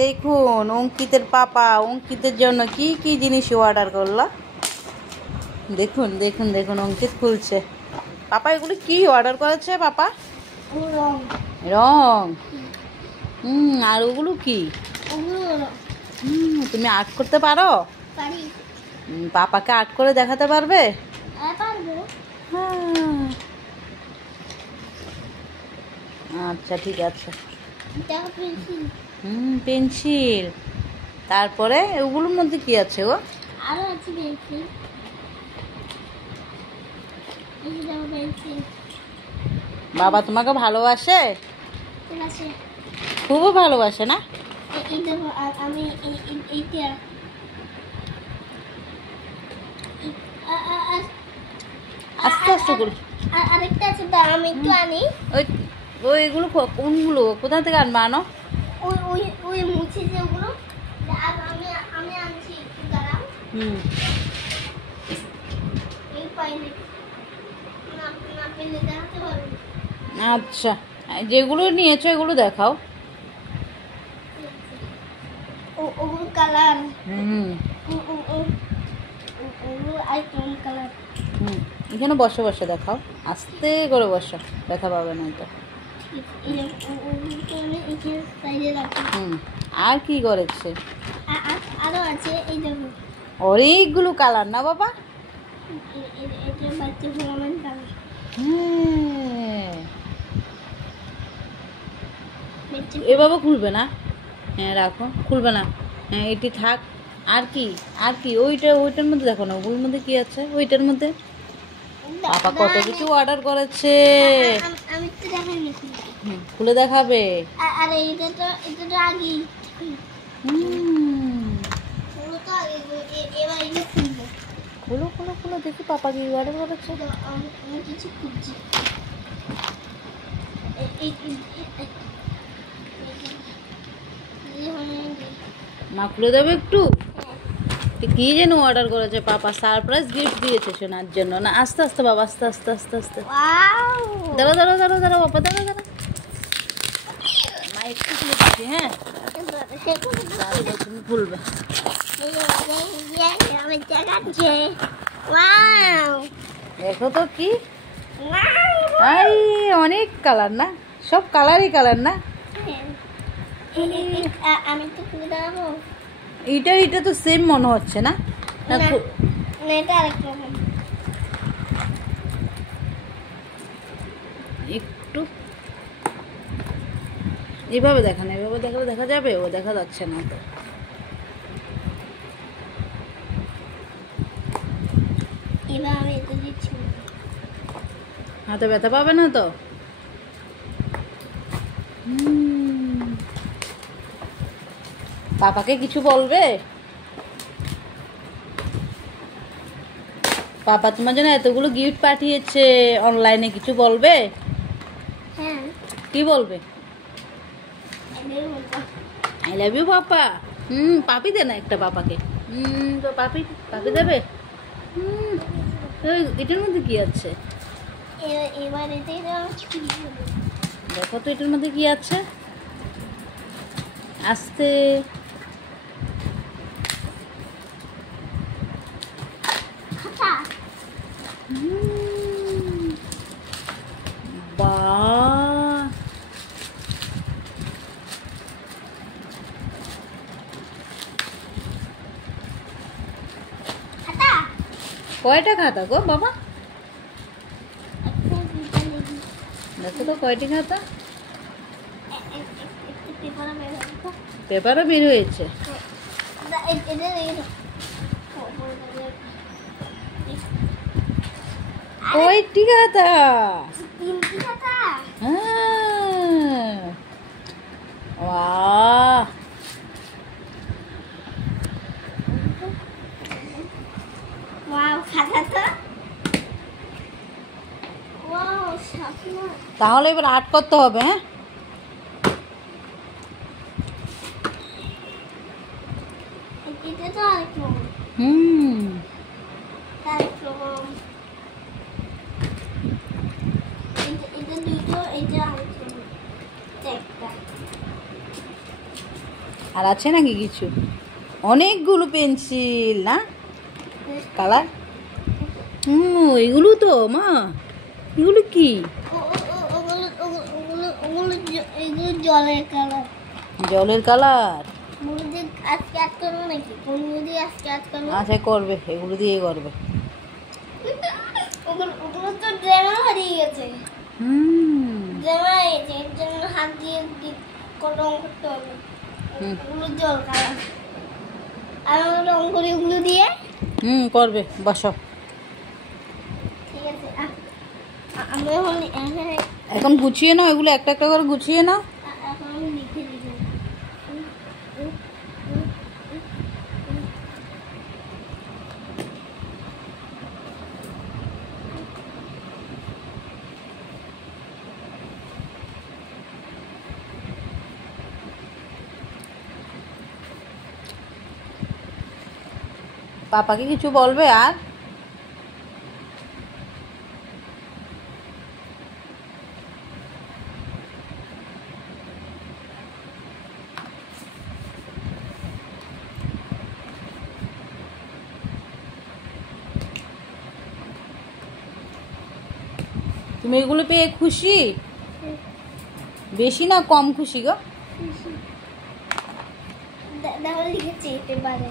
দেখুন অঙ্কিতের পাপা অঙ্কিতের জন্য কি কি জিনিস অর্ডার করলো। দেখুন দেখুন দেখুন অঙ্কিত খুলছে। পাপা এগুলি কি অর্ডার করেছে পাপা? রং। আর ওগুলো কি? তুমি আর্ট করতে পারো? পাপাকে আর্ট করে দেখাতে পারবে? আচ্ছা ঠিক আছে। পেন্সিল। তারপরে ওগুলোর মধ্যে কি আছে গো? আরো আছে পেন্সিল। বাবা তোমাকে ভালোবাসে? খুবই ভালোবাসে না? আমি এইটা আস্তে আস্তে করো। আরেকটা আছে আমি একটু আনি। ওইগুলো কোনগুলো কোথা থেকে আনবা? আনো ওই ওই ওই মুছে যে ওগুলো আমি আমি আনছি একটু দাঁড়াও। এই পাইলে না পেলে দেখাতে পারবো। আচ্ছা যেগুলো নিয়েছো এগুলো দেখাও। ওগুলো কালার। ওগুলো আইটেম কালার। এখানে বসে বসে দেখাও, আস্তে করে বসো, ব্যথা পাবে না তো। আর কি করেছে? আরো আছে এই দেখো অনেকগুলো কালার না বাবা? এটা বাচ্চা ফিলামেন্ট কালার। এভাবে খুলবে না? হ্যাঁ রাখো, খুলবে না। হ্যাঁ এটি থাক। আর কি আর কি? ওইটার মধ্যে দেখো না, ওগুলোর মধ্যে কি আছে? ওইটার মধ্যে পাপা কত কিছু অর্ডার করেছে। আমি তো দেখাইনি। খুলে দেখাবে? আরে এটা তো আগে খুলো খুলো খুলো দেখি পাপা কি অর্ডার করেছে। আমি কিছু খুঁজছি। মা খুলে দেবে একটু? কি যেন অর্ডার করেছে পাপা, সারপ্রাইজ গিফট দিয়েছে শোনার জন্য না? আস্তে আস্তে বাবা, আস্তে আস্তে আস্তে আস্তে। দাঁড়ো দাঁড়ো দাঁড়ো দাঁড়ো বাবা, দাঁড়ো দাঁড়ো। মা একটু খুলে দিচ্ছি। হ্যাঁ তুমি খুলবে। দেখো তো কি অনেক কালার না? সব কালারই কালার না? আমি তো খুলে দেখাবো। এটা তো সেম মনে হচ্ছে না? এটা আরেক রকম। একটু এভাবে দেখা না, এভাবে দেখালে দেখা যাবে? ও দেখা যাচ্ছে না তো। এবার আমি এটা দিচ্ছি। হাতে ব্যথা পাবে না তো? পাপাকে কিছু বলবে? পাপা তোমার জন্য এতগুলো গিফট পাঠিয়েছে অনলাইনে, কিছু বলবে? হ্যাঁ কি বলবে? I love you papa. পাপি দে না একটা পাপাকে। তো পাপি দেবে? এটার মধ্যে কি আছে? এবার এটাই দেখো তো এটার মধ্যে কি আছে। আস্তে কয়টা খাতা গো বাবা? দেখো তো কয়টি খাতা। পেপারও বের হয়েছে। কয়টি খাতা? বাহ তাহলে এবার আর্ট করতে হবে। হ্যাঁ আর আছে নাকি কিছু? অনেকগুলো পেন্সিল না কালার। এগুলো তো মা, এগুলো কি? এগুলো জলের কালার। জলের কালার। আজকে আজ করবো নাকি? কোনগুলো দিয়ে আজকে আজ করবো? আচ্ছা করবে, এগুলো দিয়েই করবে। ওগুলো তো ড্রামা হারিয়ে গেছে। ড্রামা হয়েছে, এর জন্য হাত দিয়ে রং করতে হবে। ওগুলো জল কালার। আর আমরা রং করি ওগুলো দিয়ে। করবে, বসো। ঠিক আছে, আমি এখন গুছিয়ে নাও, এগুলো একটা একটা করে গুছিয়ে নাও। এখন আমি লিখে দিব। পাপাকে কিছু বলবে আর? তুমি এগুলো পেয়ে খুশি? বেশি না কম খুশি গো? দেখো লিখেছি পেপারে।